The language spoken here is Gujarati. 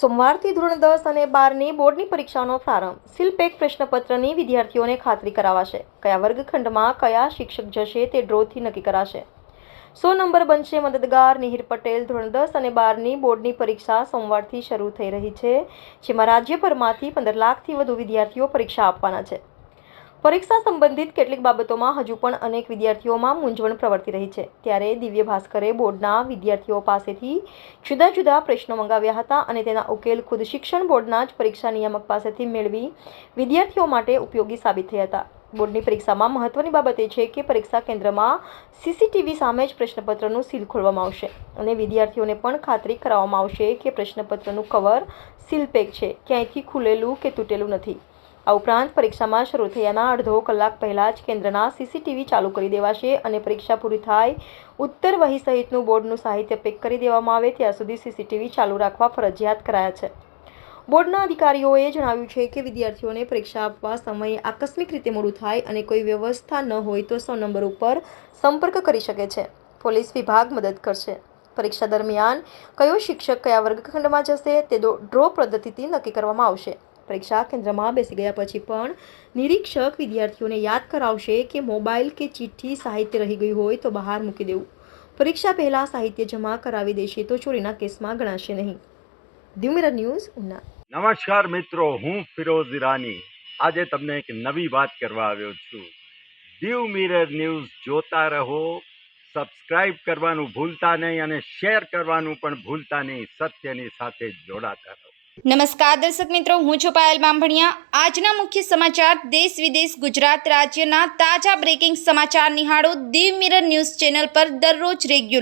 સોમવારથી ધોરણ 10 અને 12ની બોર્ડની પરીક્ષાનો પ્રારંભ. સીલપેક પ્રશ્નપત્રની વિદ્યાર્થીઓને ખાતરી કરાવાશે. કયા વર્ગખંડમાં કયા શિક્ષક જશે તે ડ્રોથી નક્કી કરાશે. 100 નંબર બનશે મદદગાર. નિહિર પટેલ. ધોરણ 10 અને 12ની બોર્ડની પરીક્ષા સોમવારથી શરૂ થઈ રહી છે, જેમાં રાજ્યભરમાંથી 15 લાખથી વધુ વિદ્યાર્થીઓ પરીક્ષા આપવાના છે. પરીક્ષા સંબંધિત કેટલીક બાબતોમાં હજુ પણ અનેક વિદ્યાર્થીઓમાં મૂંઝવણ પ્રવર્તી રહી છે. ત્યારે દિવ્ય ભાસ્કરે બોર્ડના વિદ્યાર્થીઓ પાસેથી જુદા જુદા પ્રશ્નો મંગાવ્યા હતા અને તેના ઉકેલ ખુદ શિક્ષણ બોર્ડના જ પરીક્ષા નિયામક પાસેથી મેળવી વિદ્યાર્થીઓ માટે ઉપયોગી સાબિત થયા હતા. બોર્ડની પરીક્ષામાં મહત્વની બાબત એ છે કે પરીક્ષા કેન્દ્રમાં સીસીટીવી સામે જ પ્રશ્નપત્રનું સીલ ખોલવામાં આવશે અને વિદ્યાર્થીઓને પણ ખાતરી કરાવવામાં આવશે કે પ્રશ્નપત્રનું કવર સીલપેક છે, ક્યાંયથી ખુલેલું કે તૂટેલું નથી. આ ઉપરાંત પરીક્ષામાં શરૂ થયાના અડધો કલાક પહેલા જ કેન્દ્રના સીસીટીવી ચાલુ કરી દેવાશે અને પરીક્ષા પૂરી થાય ઉત્તર વહી સહિતનું બોર્ડનું સાહિત્ય પેક કરી દેવામાં આવે ત્યાં સુધી સીસીટીવી ચાલુ રાખવા ફરજિયાત કરાયા છે. બોર્ડના અધિકારીઓએ જણાવ્યું છે કે વિદ્યાર્થીઓને પરીક્ષા આપવા સમયે આકસ્મિક રીતે મોડું થાય અને કોઈ વ્યવસ્થા ન હોય તો 100 નંબર ઉપર સંપર્ક કરી શકે છે. પોલીસ વિભાગ મદદ કરશે. પરીક્ષા દરમિયાન કયો શિક્ષક કયા વર્ગખંડમાં જશે તે ડ્રો પદ્ધતિથી નક્કી કરવામાં આવશે. પરીક્ષા કેન્દ્રમાં બેસી ગયા પછી પણ નિરીક્ષક વિદ્યાર્થીઓને યાદ કરાવશે કે મોબાઈલ કે ચિઠ્ઠી સાહિત્ય રહી ગયું હોય તો બહાર મૂકી દેવું. પરીક્ષા પહેલા સાહિત્ય જમા કરાવી દેશે તો ચોરીના કેસમાં ગણાશે નહીં. Diu mirror news, Una. નમસ્કાર મિત્રો, હું ફિરોઝ ઈરાની આજે તમને એક નવી વાત કરવા આવ્યો છું. દીવ મિરર ન્યૂઝ જોતા રહો, સબસ્ક્રાઇબ કરવાનું ભૂલતા નહીં અને શેર કરવાનું પણ ભૂલતા નહીં. સત્યની સાથે જોડાતા રહો. નમસ્કાર દર્શક મિત્રો, હું છું પાયલ બામભણિયા. આજના મુખ્ય સમાચાર દેશ વિદેશ ગુજરાત રાજ્યના તાજા બ્રેકિંગ સમાચાર નિહાળો દીવ મિરર ન્યૂઝ ચેનલ પર દરરોજ રેગ્યુલર.